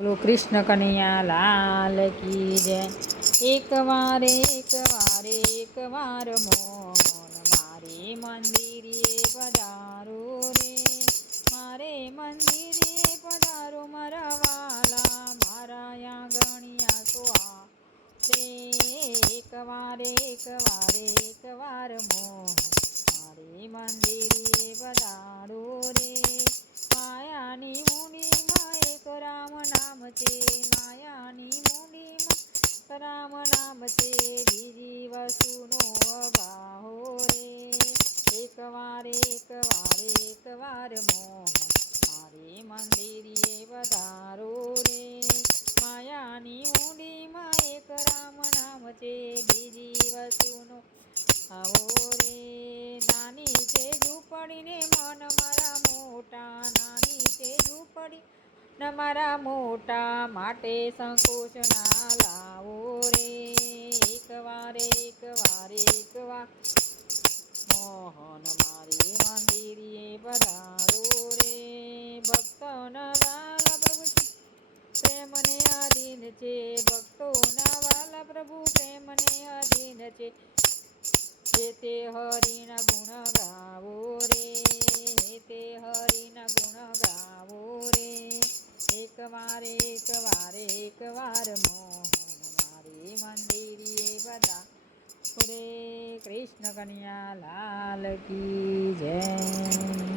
બોલો કૃષ્ણ કનૈયા લાલ કી જય એક વાર એક વાર એક વાર મોન મારે મંદિરે પધારો રે મારે મંદિરે પધારો મારા વાલા મારા આંગણિયા તો આ એક વાર એક વાર એક વાર મોન એકવાર એકવાર વાર મોહન મારે મંદિરે વધારો રે માયાની ઊંડીમાં એક રામ નામ છે બીજી વસ્તુનો આવો રે નાની છે ઝૂંપડીને મન મારા મોટા નાની છે ઝૂંપડી ન મારા મોટા માટે સંકોચ ના લાવો રે એકવાર એકવાર એકવાર છે ભક્તોના વાલા પ્રભુ પ્રેમને અધીન છે જે તે હરિના ગુણ ગાવો રે તે હરિના ગુણ ગાવો રે એક વાર એક વાર એક વાર મોહન મારે મંદિરે બધા હરે કૃષ્ણ કન્યા લાલ કી જય